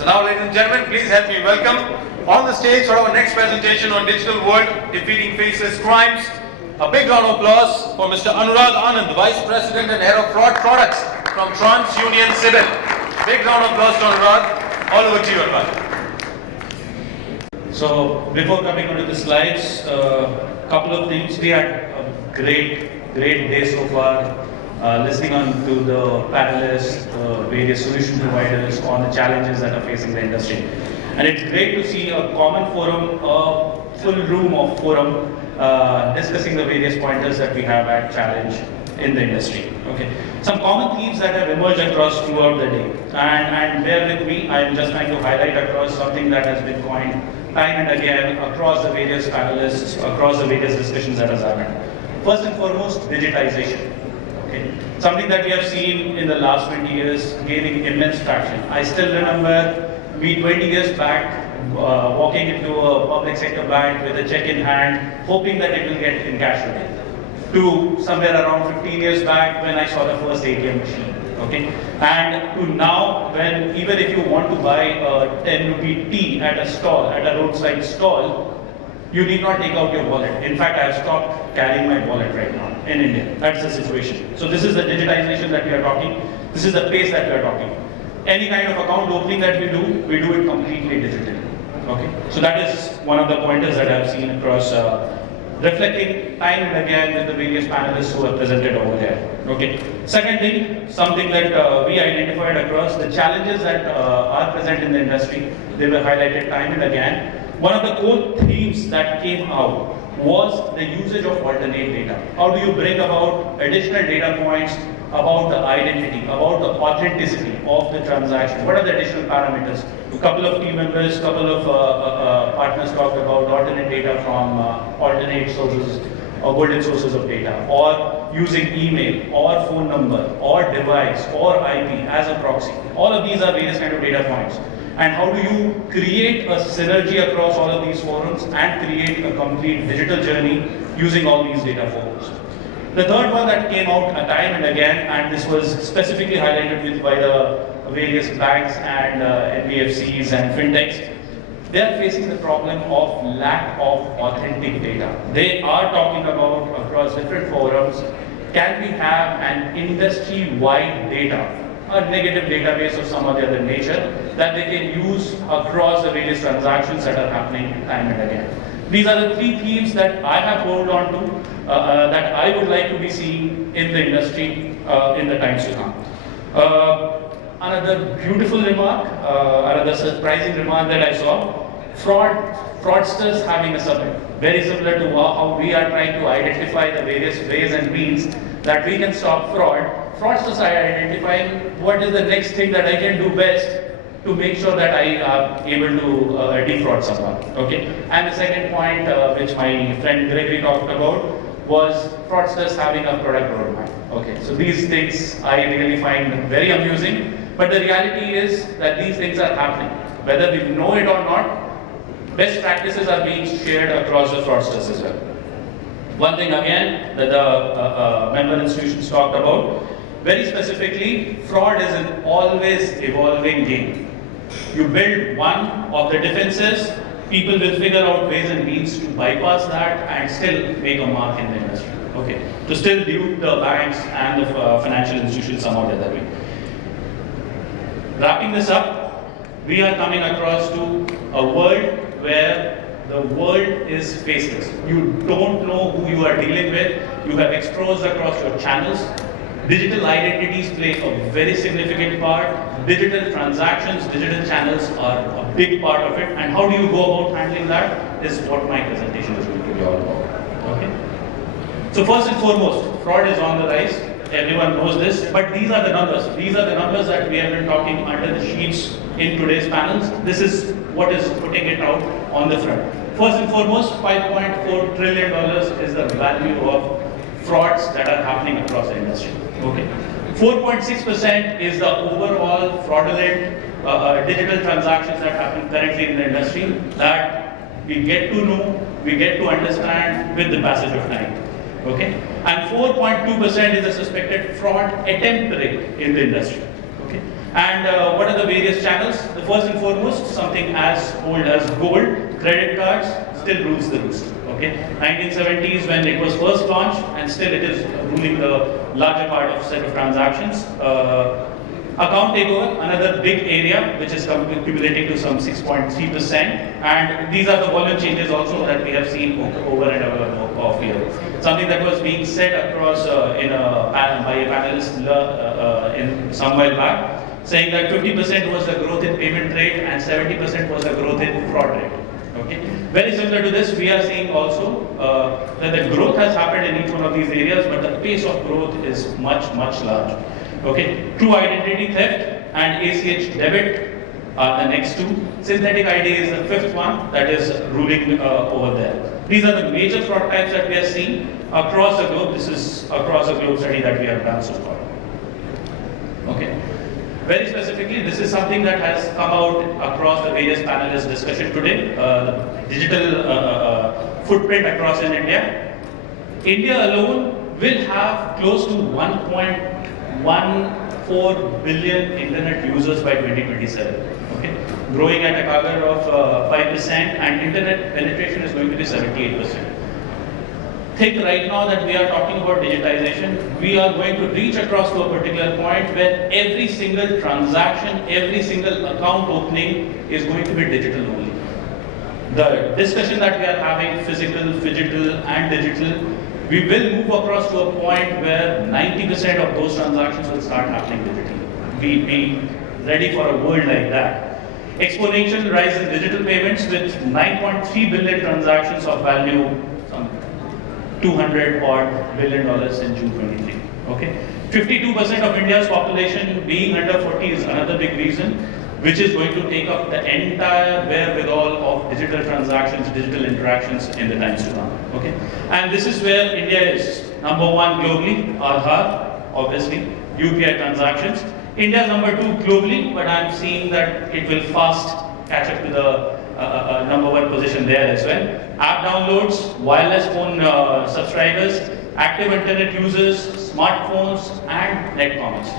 So now, ladies and gentlemen, please help me welcome on the stage for our next presentation on digital world defeating faceless crimes. A big round of applause for Mr. Anurag Anand, Vice President and Head of Fraud Products from TransUnion CIBIL. Big round of applause to Anurag. All over to you, Anurag. So before coming onto the slides, couple of things. We had a great day so far, listening on to the panelists, various solution providers on the challenges that are facing the industry. And it's great to see a common forum, a full room of forum, discussing the various pointers that we have at challenge in the industry. Okay, some common themes that have emerged across throughout the day, and bear with me, I'm just trying to highlight across something that has been coined time and again across the various panelists, across the various discussions that has happened. First and foremost, digitization. Okay, something that we have seen in the last 20 years gaining immense traction. I still remember me 20 years back walking into a public sector bank with a check in hand, hoping that it will get in cash today, to somewhere around 15 years back when I saw the first ATM machine. Okay, and to now, when even if you want to buy a 10 rupee tea at a stall, at a roadside stall, you need not take out your wallet. In fact, I have stopped carrying my wallet right now in India. That's the situation. So this is the digitization that we are talking. This is the pace that we are talking. Any kind of account opening that we do it completely digitally. Okay, so that is one of the pointers that I have seen across, reflecting time and again with the various panelists who have presented over there. Okay. Second thing, something that we identified across the challenges that are present in the industry, they were highlighted time and again. One of the core themes that came out was the usage of alternate data. How do you bring about additional data points about the identity, about the authenticity of the transaction? What are the additional parameters? A couple of team members, couple of partners talked about alternate data from alternate sources or golden sources of data, or using email or phone number or device or IP as a proxy. All of these are various kind of data points. And how do you create a synergy across all of these forums and create a complete digital journey using all these data forums? The third one that came out time and again, and this was specifically highlighted by the various banks and NBFCs and fintechs, they are facing the problem of lack of authentic data. They are talking about across different forums, can we have an industry-wide data, a negative database of some other nature that they can use across the various transactions that are happening time and again. These are the three themes that I have hold on to, that I would like to be seeing in the industry in the times to come. Another beautiful remark, another surprising remark that I saw, fraudsters having a summit. Very similar to how we are trying to identify the various ways and means that we can stop fraud. Fraudsters are identifying what is the next thing that I can do best to make sure that I am able to defraud someone. Okay. And the second point, which my friend Gregory talked about, was fraudsters having a product roadmap. Okay. So these things I really find very amusing, but the reality is that these things are happening. Whether we know it or not, best practices are being shared across the fraudsters as well. One thing again that the member institutions talked about, very specifically, fraud is an always evolving game. You build one of the defenses, people will figure out ways and means to bypass that and still make a mark in the industry. Okay, to still dupe the banks and the financial institutions some or the other way. Wrapping this up, we are coming across to a world where the world is faceless. You don't know who you are dealing with. You have exposed across your channels. Digital identities play a very significant part. Digital transactions, digital channels are a big part of it. And how do you go about handling that is what my presentation is going to be all about. Okay. So first and foremost, fraud is on the rise. Everyone knows this, but these are the numbers. These are the numbers that we have been talking under the sheets in today's panels. This is what is putting it out on the front. First and foremost, $5.4 trillion is the value of frauds that are happening across the industry. Okay, 4.6% is the overall fraudulent digital transactions that happen currently in the industry that we get to know, we get to understand with the passage of time. Okay, and 4.2% is the suspected fraud attempt rate in the industry. Okay, And what are the various channels? The first and foremost, something as old as gold, credit cards still rules the roost. Okay, 1970s when it was first launched, and still it is ruling the larger part of set of transactions. Account takeover, another big area which is accumulating to some 6.3%, and these are the volume changes also that we have seen over and over of here. Something that was being said across by a panelist in some while back, saying that 50% was the growth in payment rate and 70% was the growth in fraud rate. Okay, very similar to this, we are seeing also that the growth has happened in each one of these areas, but the pace of growth is much larger. Okay, true identity theft and ACH debit are the next two. Synthetic ID is the fifth one that is ruling over there. These are the major fraud types that we are seeing across the globe. This is across the globe study that we have done so far. Okay. Very specifically, this is something that has come out across the various panelists' discussion today. The digital footprint across in India. India alone will have close to 1.14 billion internet users by 2027. Okay, growing at a CAGR of 5%, and internet penetration is going to be 78%. Think right now that we are talking about digitization, we are going to reach across to a particular point where every single transaction, every single account opening is going to be digital only. The discussion that we are having, physical, phygital and digital, we will move across to a point where 90% of those transactions will start happening digitally. We be ready for a world like that. Exponential rise in digital payments with 9.3 billion transactions of value, some $200 odd billion in June 23. Okay, 52% of India's population being under 40 is another big reason, which is going to take up the entire wherewithal of digital transactions, digital interactions in the times to come. Okay, and this is where India is number one globally. Aadhaar, obviously, UPI transactions. India is number two globally, but I'm seeing that it will fast catch up to the number one position there as well. App downloads, wireless phone subscribers, active internet users, smartphones, and net comments.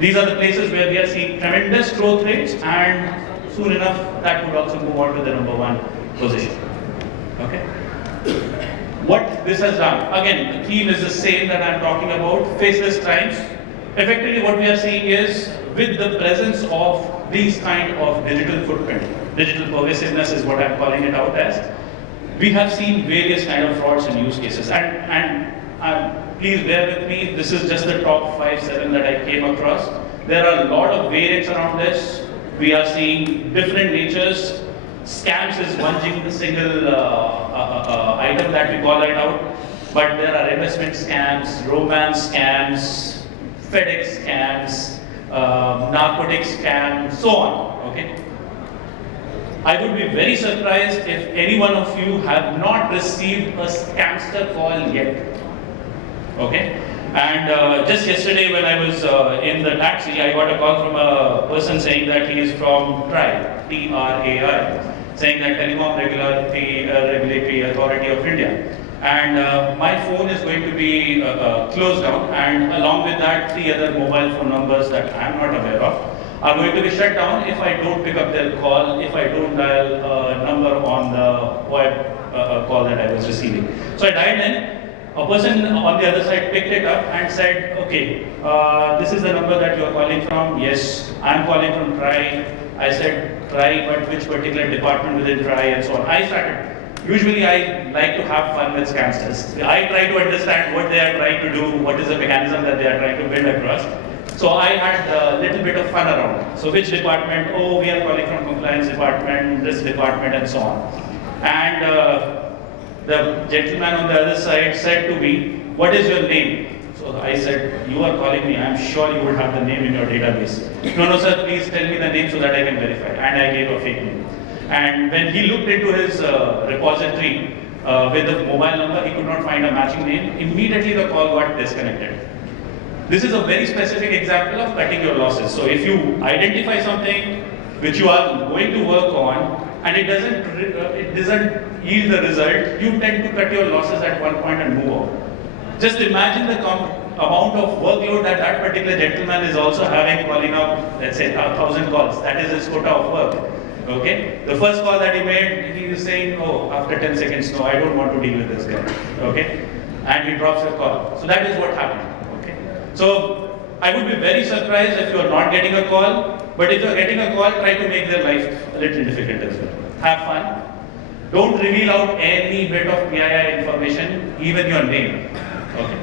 These are the places where we are seeing tremendous growth rates, and soon enough that would also move on to the number one position. Okay. What this has done, again, the theme is the same that I'm talking about, faceless crimes. Effectively, what we are seeing is with the presence of these kind of digital footprint, digital pervasiveness is what I'm calling it out as. We have seen various kind of frauds and use cases, and please bear with me, this is just the top 5-7 that I came across. There are a lot of variants around this. We are seeing different natures. Scams is one single item that we call it out, but there are investment scams, romance scams, FedEx scams, narcotic scams, so on. Okay. I would be very surprised if any one of you have not received a scamster call yet. Okay, and just yesterday when I was in the taxi, I got a call from a person saying that he is from TRAI, T-R-A-I, saying that Telecom Regulatory Authority of India. And my phone is going to be closed down, and along with that, 3 other mobile phone numbers that I am not aware of are going to be shut down if I don't pick up their call, if I don't dial a number on the web call that I was receiving. So I dialed in. A person on the other side picked it up and said, okay, this is the number that you are calling from. Yes, I am calling from TRAI. I said, TRAI, but which particular department within TRAI and so on. I started. Usually I like to have fun with scamsters. I try to understand what they are trying to do, what is the mechanism that they are trying to build across. So I had a little bit of fun around. So which department? Oh, we are calling from compliance department, this department and so on. And the gentleman on the other side said to me, what is your name? So I said, you are calling me, I am sure you would have the name in your database. No, sir, please tell me the name so that I can verify. And I gave a fake name. And when he looked into his repository with the mobile number, he could not find a matching name. Immediately the call got disconnected. This is a very specific example of cutting your losses. So if you identify something which you are going to work on, and it doesn't yield the result, you tend to cut your losses at one point and move on. Just imagine the amount of workload that that particular gentleman is also having, calling up, let's say, 1,000 calls. That is his quota of work. Okay. The first call that he made, he is saying, oh, after 10 seconds, no, I don't want to deal with this guy. Okay. And he drops the call. So that is what happened. Okay. So I would be very surprised if you are not getting a call. But if you are getting a call, try to make their life a little difficult as well. Have fun. Don't reveal out any bit of PII information, even your name. Okay.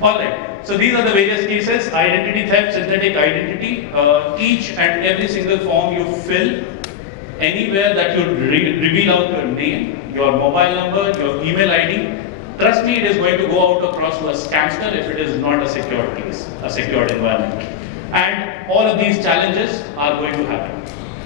All right. So these are the various cases: identity theft, synthetic identity. Each and every single form you fill, anywhere that you reveal out your name, your mobile number, your email ID. Trust me, it is going to go out across to a scamster if it is not a secured case, a secured environment. And all of these challenges are going to happen.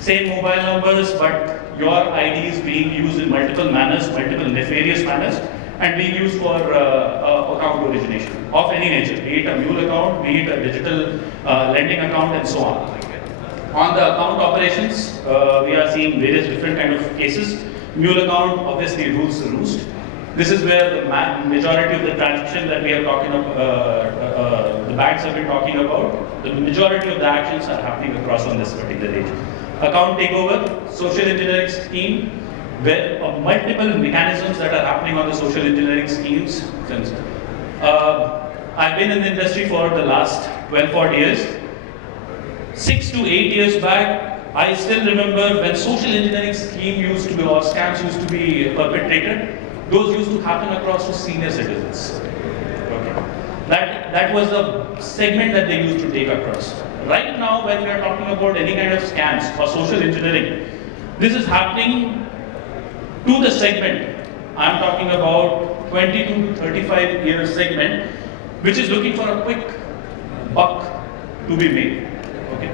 Same mobile numbers, but your IDs being used in multiple manners, multiple nefarious manners, and being used for account origination of any nature, be it a mule account, be it a digital lending account, and so on. On the account operations, we are seeing various different kind of cases. Mule account obviously rules the roost. This is where the majority of the transaction that we are talking about, the banks have been talking about, the majority of the actions are happening across on this particular age. Account takeover, social engineering scheme, where multiple mechanisms that are happening on the social engineering schemes. I've been in the industry for the last 12 years. 6 to 8 years back, I still remember when social engineering scheme used to be, or scams used to be perpetrated, those used to happen across to senior citizens. Okay. That was the segment that they used to take across. Right now, when we are talking about any kind of scams or social engineering, this is happening to the segment. I am talking about 22 to 35 year segment, which is looking for a quick buck to be made. Okay.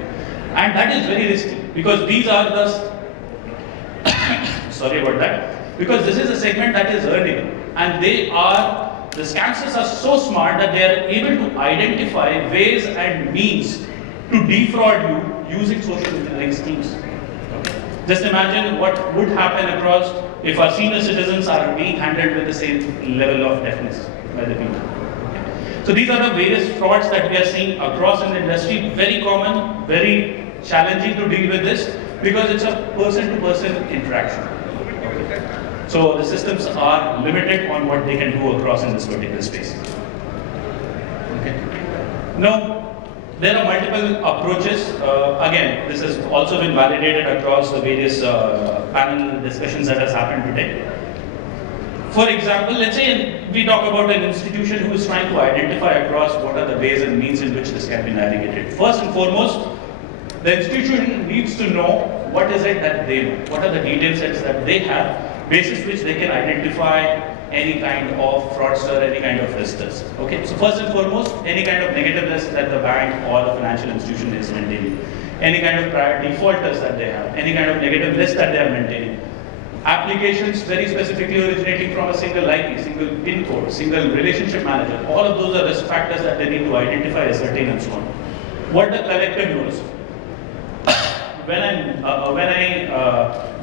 And that is very risky because these are the sorry about that. Because this is a segment that is earning, and the scamsters are so smart that they are able to identify ways and means to defraud you using social engineering schemes. Okay. Just imagine what would happen across if our senior citizens are being handled with the same level of deafness by the people. Okay. So these are the various frauds that we are seeing across in the industry. Very common, very challenging to deal with this because it's a person-to-person interaction. Okay. So the systems are limited on what they can do across in this particular space. Okay. Now, there are multiple approaches. Again, this has also been validated across the various panel discussions that has happened today. For example, let's say we talk about an institution who is trying to identify across what are the ways and means in which this can be navigated. First and foremost, the institution needs to know what is it that they know, what are the detail sets that they have, basis which they can identify any kind of fraudster, any kind of riskers. Okay, so first and foremost, any kind of negative risk that the bank or the financial institution is maintaining, any kind of prior defaulters that they have, any kind of negative list that they are maintaining, applications very specifically originating from a single IP, single PIN code, single relationship manager, all of those are risk factors that they need to identify, ascertain, and so on. What the collective knows. When I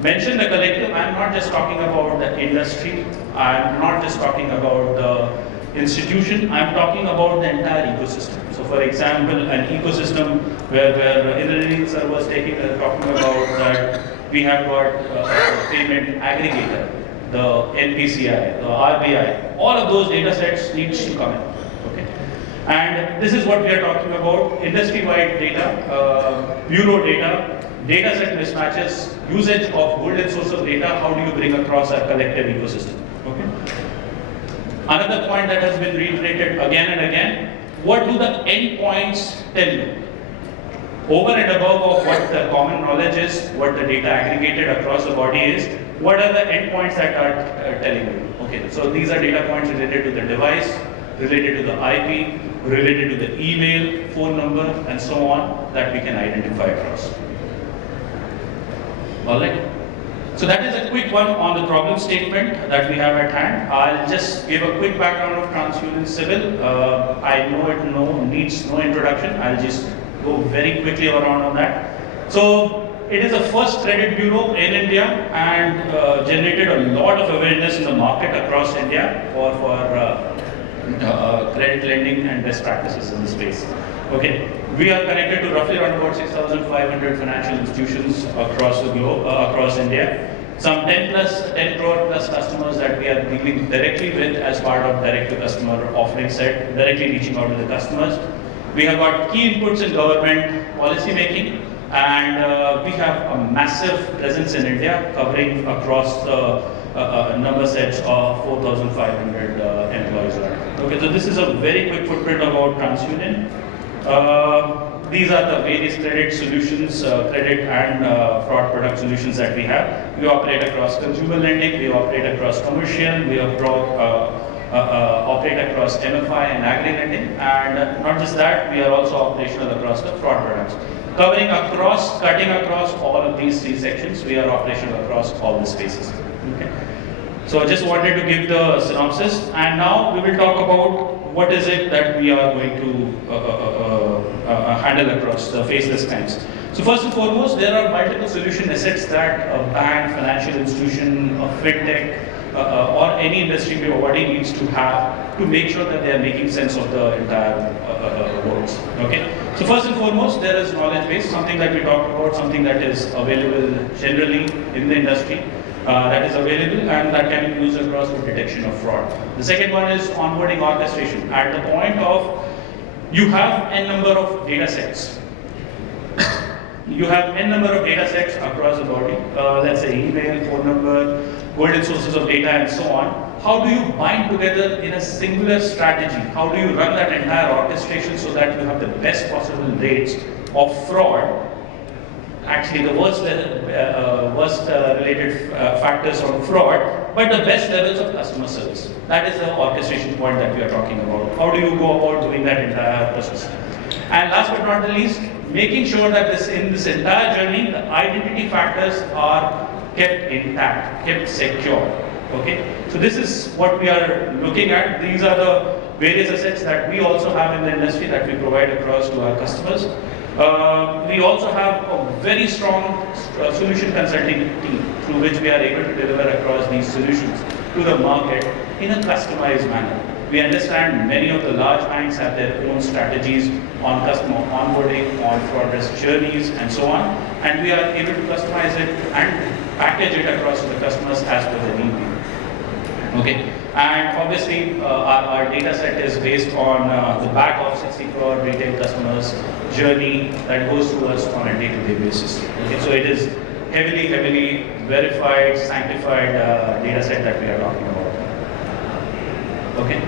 mention the collective, I'm not just talking about the industry, I'm not just talking about the institution, I'm talking about the entire ecosystem. So for example, an ecosystem where engineering sir was talking about that we have got a payment aggregator, the NPCI, the RBI, all of those data sets needs to come in. Okay? And this is what we are talking about, industry-wide data, bureau data, data set mismatches, usage of golden source of data, how do you bring across our collective ecosystem? Okay. Another point that has been reiterated again and again, what do the endpoints tell you? Over and above of what the common knowledge is, what the data aggregated across the body is, what are the endpoints that are telling you? Okay, so these are data points related to the device, related to the IP, related to the email, phone number, and so on that we can identify across. Alright, so that is a quick one on the problem statement that we have at hand. I'll just give a quick background of TransUnion CIBIL. I know it needs no introduction. I'll just go very quickly around on that. So it is the first credit bureau in India and generated a lot of awareness in the market across India for credit lending and best practices in the space. Okay, we are connected to roughly around about 6,500 financial institutions across the globe, across India. Some 10 crore plus customers that we are dealing directly with as part of direct to customer offering set, directly reaching out to the customers. We have got key inputs in government policy making, and we have a massive presence in India covering across the number sets of 4,500 employees. Okay, so this is a very quick footprint about TransUnion. These are the various credit solutions, credit and fraud product solutions that we have. We operate across consumer lending, we operate across commercial, we operate across MFI and agri lending, and not just that, we are also operational across the fraud products. Cutting across all of these three sections, we are operational across all the spaces. Okay. So I just wanted to give the synopsis, and now we will talk about what is it that we are going to handle across the faceless crimes. So first and foremost, there are multiple solution assets that a bank, financial institution, a fintech, or any industry body needs to have to make sure that they are making sense of the entire world. Okay. So first and foremost, there is knowledge base, something that we talked about, something that is available generally in the industry. That is available and that can be used across the detection of fraud. The second one is onboarding orchestration. At the point of you have n number of data sets. You have n number of data sets across the body. Let's say email, phone number, golden sources of data, and so on. How do you bind together in a singular strategy? How do you run that entire orchestration so that you have the best possible rates of fraud? Actually, the worst related factors on fraud, but the best levels of customer service. That is the orchestration point that we are talking about. How do you go about doing that entire process? And last but not the least, making sure that in this entire journey, the identity factors are kept intact, kept secure. Okay, so this is what we are looking at. These are the various assets that we also have in the industry that we provide across to our customers. We also have a very strong solution consulting team through which we are able to deliver across these solutions to the market in a customized manner. We understand many of the large banks have their own strategies on customer onboarding, on fraud risk journeys, and so on, and we are able to customize it and package it across to the customers as per the need. Okay, and obviously our data set is based on the back of 60 crore retail customers journey that goes through us on a day-to-day basis. Okay, so it is heavily verified, sanctified data set that we are talking about. Okay,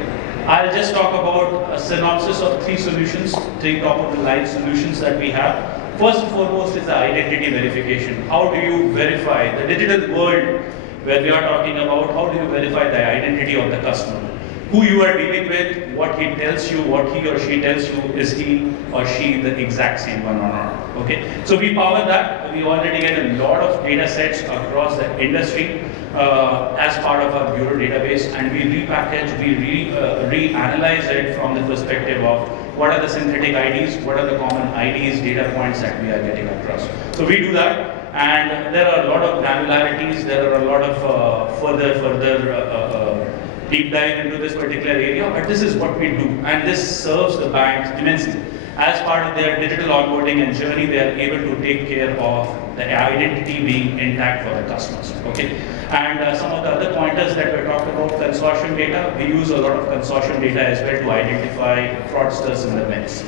I'll just talk about a synopsis of three solutions, three top-of-the-line solutions that we have. First and foremost is the identity verification. How do you verify the digital world where we are talking about? How do you verify the identity of the customer? Who you are dealing with, what he tells you, what he or she tells you, is he or she the exact same one or not? Okay, so we power that. We already get a lot of data sets across the industry as part of our bureau database, and we repackage, we reanalyze it from the perspective of what are the synthetic IDs, what are the common IDs, data points that we are getting across. So we do that. And there are a lot of granularities, there are a lot of further deep dive into this particular area, but this is what we do, and this serves the banks immensely. As part of their digital onboarding and journey, they are able to take care of the identity being intact for the customers. Okay, and some of the other pointers that we talked about, consortium data, we use a lot of consortium data as well to identify fraudsters in the mix.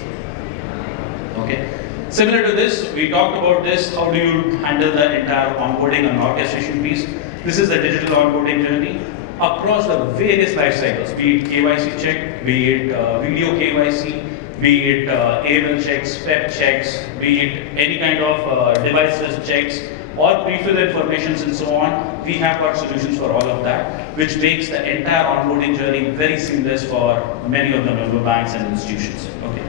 Okay. Similar to this, we talked about this, how do you handle the entire onboarding and orchestration piece. This is the digital onboarding journey across the various life cycles, be it KYC check, be it video KYC, be it AML checks, PEP checks, be it any kind of devices checks, or pre-fill informations and so on. We have got solutions for all of that, which makes the entire onboarding journey very seamless for many of the member banks and institutions. Okay.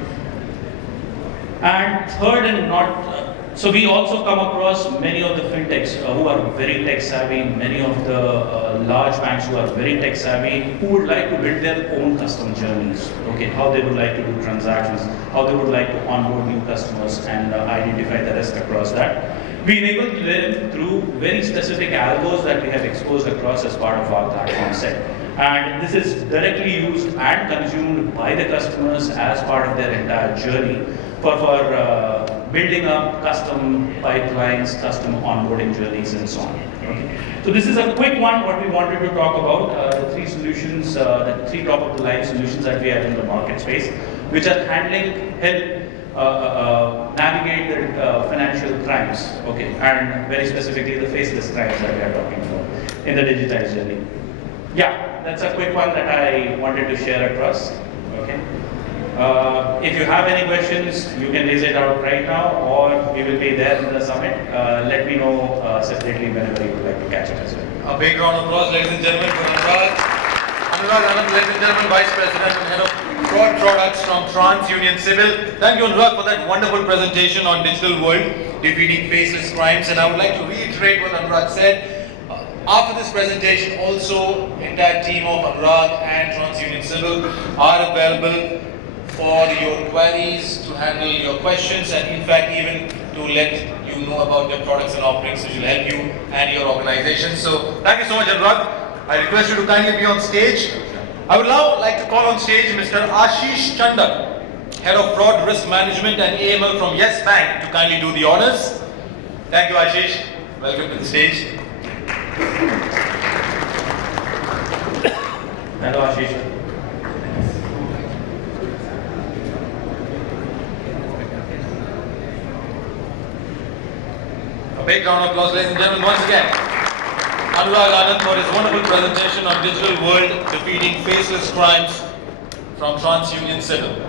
And third and not, so we also come across many of the fintechs who are very tech savvy, many of the large banks who are very tech savvy, who would like to build their own customer journeys. Okay, how they would like to do transactions, how they would like to onboard new customers and identify the risk across that. We enable them through very specific algos that we have exposed across as part of our platform set. And this is directly used and consumed by the customers as part of their entire journey for building up custom pipelines, custom onboarding journeys, and so on. Okay. So this is a quick one, what we wanted to talk about, the three solutions, the three top-of-the-line solutions that we have in the market space, which are help navigate the financial crimes, okay, and very specifically the faceless crimes that we are talking about in the digitized journey. Yeah, that's a quick one that I wanted to share across, okay. If you have any questions, you can raise it out right now, or we will be there in the summit. Let me know separately whenever you would like to catch it as well. A big round of applause, ladies and gentlemen, for Anurag. Anurag Anand, ladies and gentlemen, Vice President and Head of Fraud Products from TransUnion CIBIL. Thank you, Anurag, for that wonderful presentation on digital world, defeating faceless crimes. And I would like to reiterate what Anurag said. After this presentation, also, entire team of Anurag and TransUnion CIBIL are available for your queries, to handle your questions, and in fact even to let you know about their products and offerings, which will help you and your organization. So thank you so much, Anurag. I request you to kindly be on stage. I would now like to call on stage Mr. Ashish Chandak, Head of Fraud Risk Management and AML from Yes Bank, to kindly do the honors. Thank you, Ashish. Welcome to the stage. Hello, Ashish. A big round of applause, ladies and gentlemen, once again. Anurag Anand for his wonderful presentation on digital world defeating faceless crimes from TransUnion CIBIL.